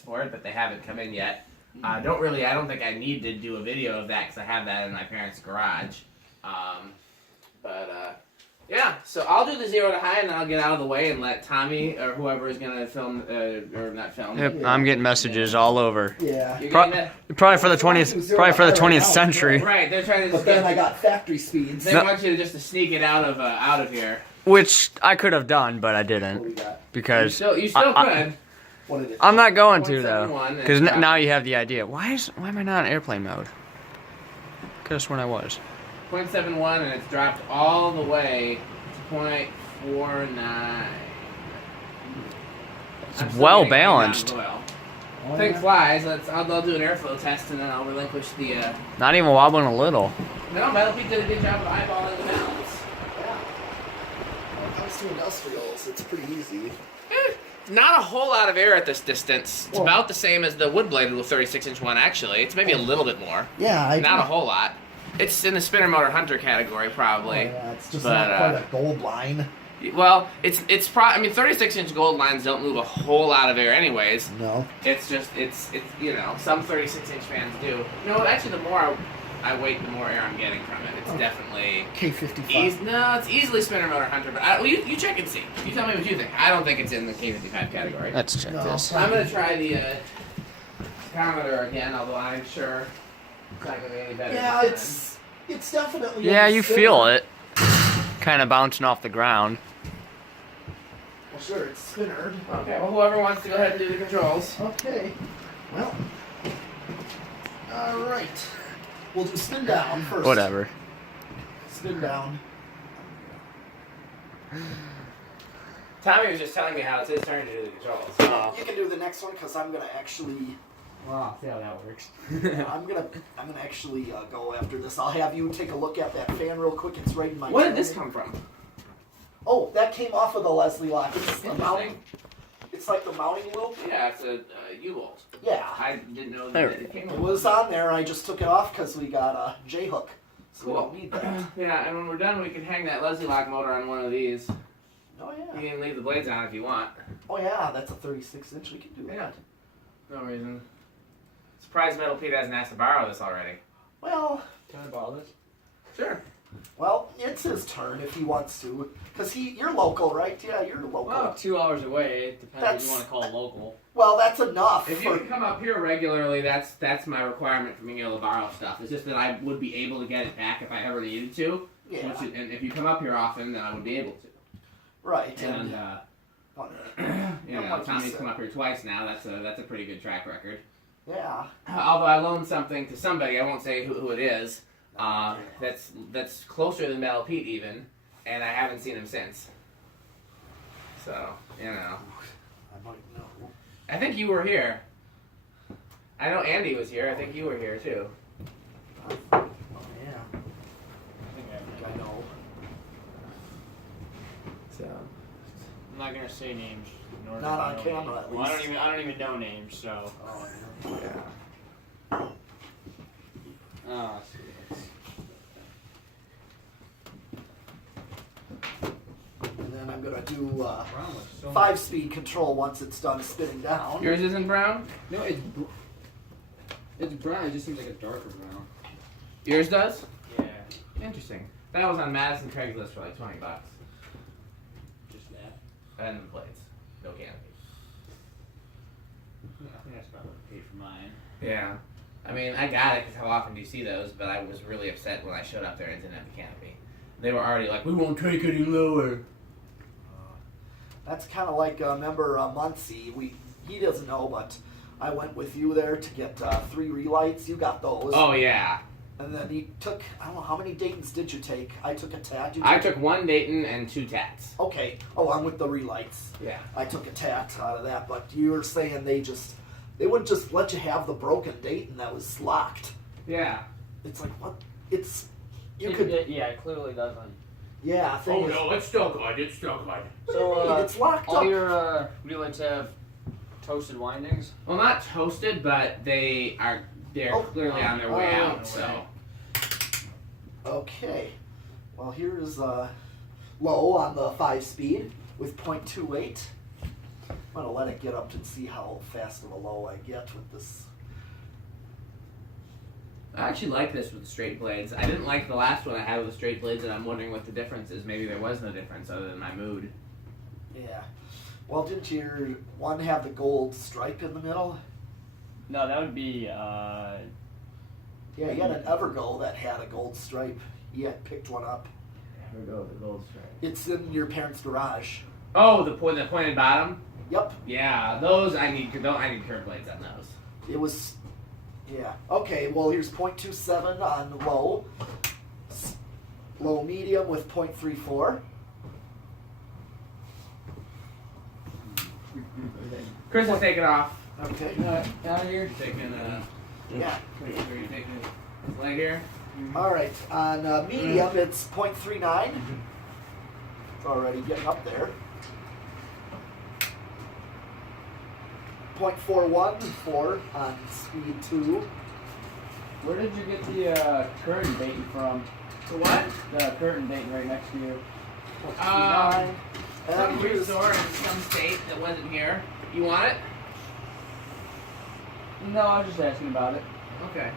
for it, but they haven't come in yet. I don't think I need to do a video of that because I have that in my parents' garage. Yeah, so I'll do the 0 to high and then I'll get out of the way and let Tommy or whoever is going to film, or not film. Yep, I'm getting messages all over. Yeah. Probably for the 20th century. Right, they're trying to But then I got factory speeds. They want you to sneak it out of here. Which I could have done, but I What do we didn't. got? Because You still could. What did it? I'm not going to, though. 0.71 Because and now you have the idea. Why am I not in airplane mode? Could have sworn I was. 0.71 and it's dropped all the way to 0.49. It's well balanced. Thing flies. I'll do an airflow test and then I'll relinquish the. Not even wobbling a little. No, Metal Pete did a good job of eyeballing the balance. Yeah. When it comes to industrials, it's pretty easy. Not a whole lot of air at this distance. It's about the same as the wood bladed 36-inch one, actually. It's maybe a little bit more. Yeah, Not a whole lot. It's in the spinner motor hunter category, probably. Oh, yeah, it's just But, not quite a gold line. Well, it's 36-inch gold lines don't move a whole lot of air, anyways. No. It's just it's some 36-inch fans do. No, actually, the more I wait, the more air I'm getting from it. It's definitely K55. it's easily spinner motor hunter. But you check and see. You tell me what you think. I don't think it's in the K55 category. Let's check this. I'm gonna try the Commodore again, although I'm sure it's not gonna be any better. Yeah, this it's definitely. Yeah, a you spinner. feel it. Kind of bouncing off the ground. Well, sure, it's spinnered. time. Okay, well, whoever wants to go ahead and do the controls. Okay. Well. All right. We'll do spin down first. Whatever. Spin down. Tommy was just telling me how it's his turn to do the controls. You can do the next one because I'm gonna actually. Well, see how that works. I'm gonna actually go after this. I'll have you take a look at that fan real quick. It's right in my. Where did this come from? Oh, that came off of the Leslie lock. It's the mounting. Interesting. It's like the mounting loop. Yeah, it's a U-bolt. Yeah. I didn't know There. that it came It was on there. I just took it off because we got a J-hook, so we Cool. don't need that. Yeah, and when we're done, we can hang that Leslie lock motor on one of these. Oh yeah. You can leave the blades on if you want. Oh yeah, that's a 36-inch. We can do Yeah. that. No reason. Surprised Metal Pete hasn't asked to borrow this already. Well, Can I borrow this? Sure. it's his turn if he wants to, because you're local, right? Yeah, you're local. Well, 2 hours away. It depends what you want to call local. Well, that's enough. If you can come up here regularly, that's my requirement for being able to borrow stuff. It's just that I would be able to get it back if I ever needed to. Yeah. And if you come up here often, then I would be able to. Right. And Yeah, like you Tommy's said. come up here twice now. That's a pretty good track record. Yeah. Although I loaned something to somebody, I won't say who it is. That's closer than Metal Pete even, and I haven't seen him since. So I might know. I think you were here. I know Andy was here. I think you were here too. Oh yeah. I think I know. So I'm not gonna say names. nor Not do I on know camera, names. at Well, I least. don't even know names. So. Oh yeah. Oh, And then I'm gonna do Brown was so 5-speed control once it's done spinning down. Yours isn't brown. No, it's brown. It just seems like a darker brown. Yours does. Yeah, Interesting. That was on Madison Craigslist for like $20. just that. And the plates. No canopy. Yeah, I think that's about what I paid for mine. Yeah. I mean, I got it because how often do you see those? But I was really upset when I showed up there and didn't have the canopy. They were already like, we won't take any lower. That's kind of like remember Muncie. He doesn't know, but I went with you there to get 3 relights. You got those. Oh, yeah. And then he took, I don't know, how many Daytons did you take? I took a tat. I took 1 Dayton and 2 Tats. Okay. Oh, I'm with the relights. Yeah. I took a tat out of that, but you were saying they wouldn't just let you have the broken Dayton that was locked. Yeah. It's like, what? It's, you It- could, it- yeah, it clearly doesn't. yeah. Thing is, it's still good. It's still good. what do you mean? It's locked all up. your relights have toasted windings. Well, not toasted, but they're clearly on their way Oh, out. So. Okay. Well, here's low on the 5-speed with 0.28. I'm gonna let it get up and see how fast of a low I get with this. I actually like this with the straight blades. I didn't like the last one I had with the straight blades, and I'm wondering what the difference is. Maybe there was no difference other than my mood. Yeah. Well, didn't your one have the gold stripe in the middle? No, that would be. Yeah, you had an Evergo that had a gold stripe. You had picked one up. Here we go, the gold stripe. It's in your parents' garage. Oh, the pointed bottom. Yep. Yeah, those I need curved blades on those. It was. Yeah. Okay. Well, here's 0.27 on low. Low medium with 0.34. Chris is taking off. Okay. Out of here. Taking Yeah. are you taking this leg here? All right. On medium, it's 0.39. It's already getting up there. 0.414 on speed 2. Where did you get the curtain baiting from? The what? The curtain baiting right next to you. 0.39. And Some weird here's store in some state that wasn't here. You want it? No, I was just asking about it. Okay.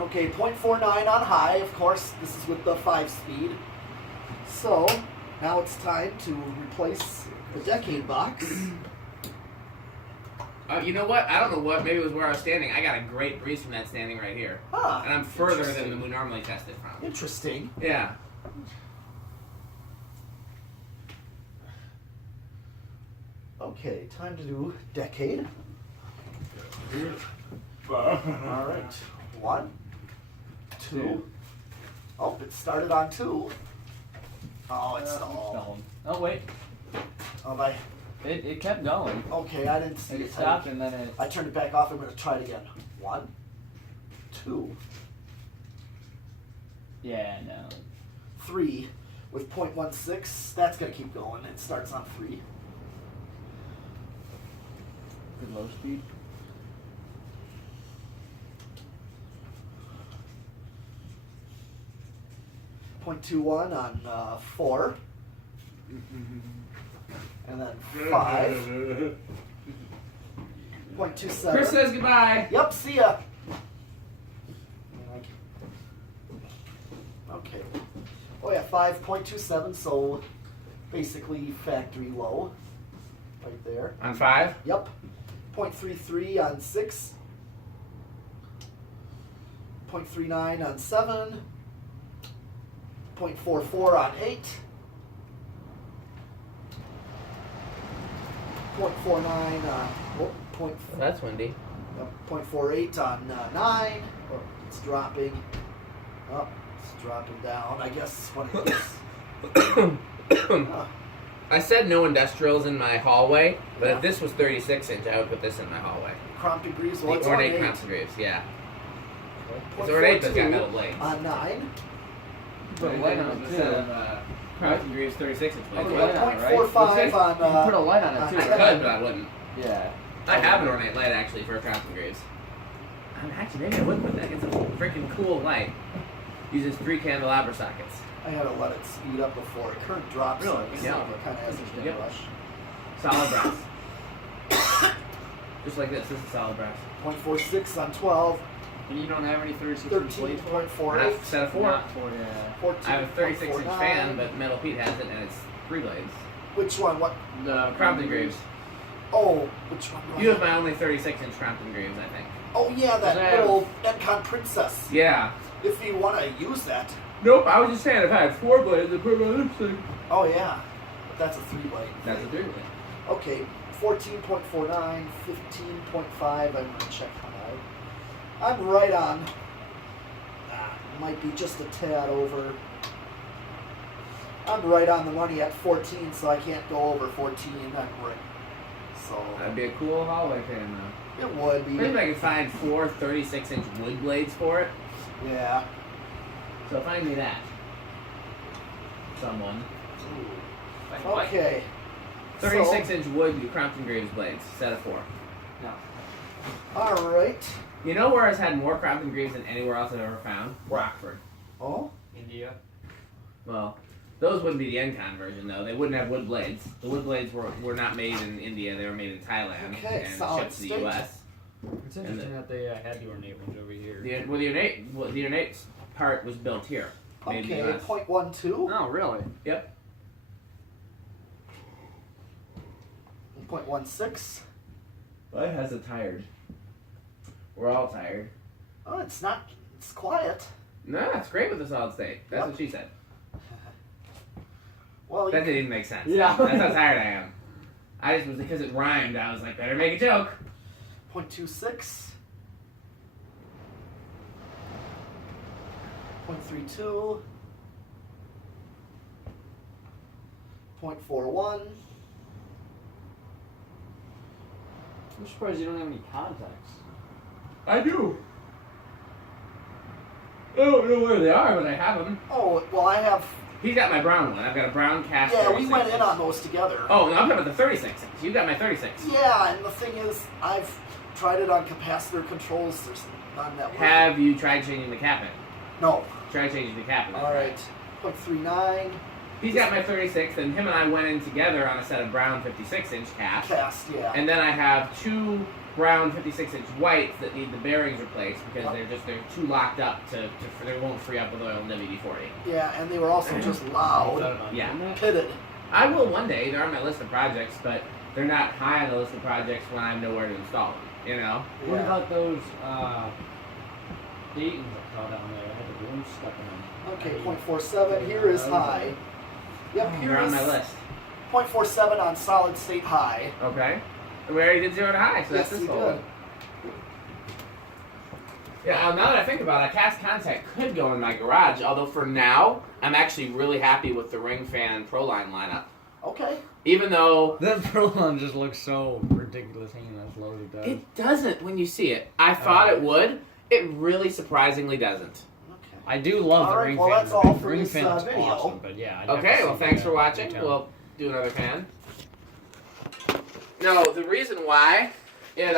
okay, 0.49 on high. Of course, this is with the 5-speed. So now it's time to replace the decade box. You know what? I don't know what. Maybe it was where I was standing. I got a great breeze from that standing right here, Huh. and I'm further Interesting. than we normally test it from. Interesting. Yeah. Okay, time to do decade. All right, 1, 2. Oh, it started on 2. Oh, it's stalled. Stalled. Oh wait, Oh, my. it kept going. Okay, I didn't see It it. stopped and then it. I turned it back off. I'm going to try it again. 1, 2, Yeah, no. 3 with 0.16. That's going to keep going. It starts on 3. Good low speed. .21 on 4. And then 5. 0.27. Chris says goodbye. Yep, see ya. Okay. Oh yeah, 5.27, so basically factory low. Right there. On 5. Yep. 0.33 on 6. 0.39 on 7. 0.44 on 8. 0.49 on That's windy. 0.48 on 9. Oh, it's dropping. Oh, it's dropping down. I guess what it is. I said no industrials in my hallway, but Yeah. if this was 36 inch, I would put this in my hallway. Crompton Greaves. The Well, it's on ornate 8. Crompton Greaves, yeah. It's 0.42 ornate, but it's got metal blades. on 9. Put a light on it too. Crompton Greaves 36 inch blades. Oh, Well, yeah. on it, right? 0.45 on. You put a light on it I too. on- could, but I wouldn't. Yeah. I have an ornate light actually for Crompton Greaves. Actually, maybe I would put that. It's a freaking cool light. Uses 3 candelabra sockets. I had to let it speed up before it current drops. Really? So Yeah. it kind of has a Yep. rush. Solid brass. Just like this. This is solid brass. 0.46 on 12. And you don't have any 36 inch blades for it? 13.48. Set of 4. Not for yeah. 14. I have a 36 inch fan, but Metal Pete has it, and it's 3 blades. Which one? What? The Crompton Greaves. Oh, which one? do I You have have? my only 36 inch Crompton Greaves, I think. Oh yeah, that I have- little Encon Princess. Yeah. If you want to use that. Nope, I was just saying if I had 4 blades, I'd put my lipstick. Oh yeah, but that's a 3 blade. That's a 3 blade. Okay, 14.49, 15.5. I'm gonna check high. I'm right on. Might be just a tad over. I'm right on the money at 14, so I can't go over 14. I'm right. So That'd be a cool hallway fan, though. it would be. Maybe I could find 4 36 inch wood blades for it. Yeah. So find me that. Someone. Like, Okay. 36 inch wood Crompton Greaves blades, set of 4. All right. You know where I've had more Crompton Greaves than anywhere else I've ever found? What? Rockford. Oh. India. Well, Those wouldn't be the Encon version though. They wouldn't have wood blades. The wood blades were not made in India. They were made in Thailand Okay, and solid shipped to the state. U.S. It's interesting that they had the ornate ones over here. The ornate part was built here. Made in the Okay, US. 0.12, Oh, really? 0.16. Life has a tired. We're all tired. Oh, it's not. It's quiet. No, it's great with the solid state. That's Yep. what she said. Well, That didn't even make sense. Yeah. That's how tired I am. I just was because it rhymed. I was like, better make a joke. 0.26. 0.32. 0.41. I'm surprised you don't have any contacts. I do. I don't know where they are, but I have them. Oh, well, I have. He's got my brown one. I've got a brown cast. Yeah, we 36 went in inch. on those together. Oh, no, I'm talking about the 36 inch. You got my 36. Yeah, and the thing is, I've tried it on capacitor controls. There's none that work. Have you tried changing the cap in? No. Try changing the cap in. All right. 0.39. He's got my 36, and him and I went in together on a set of brown 56 inch caps. Cast, yeah. And then I have two brown 56 inch whites that need the bearings replaced because they're too locked up they won't free up with oil in WD-40. Yeah, and they were also just loud. Yeah. Pitted. I will one day. They're on my list of projects, but they're not high on the list of projects when I know where to install them. You know. What Yeah. about those Dayton's I saw down there? I had the broom stuck in them. Okay, 0.47. Here is high. Yep, here They're on is my list. 0.47 on solid state high. Okay. We already did 0 to high, so Yes, that's this we whole did. one. Yeah, now that I think about it, a cast contact could go in my garage, although for now, I'm actually really happy with the Ring Fan Proline lineup. Okay. Even though That Prolon just looks so ridiculous hanging as low as it does. it doesn't when you see it. I thought it would. It really surprisingly doesn't. Okay. I do love All the right, ring well, fan. that's all for ring this, fan is video. awesome, but yeah. I'd have to Okay, see well, thanks the for watching. detail. We'll do another fan. No, the reason why it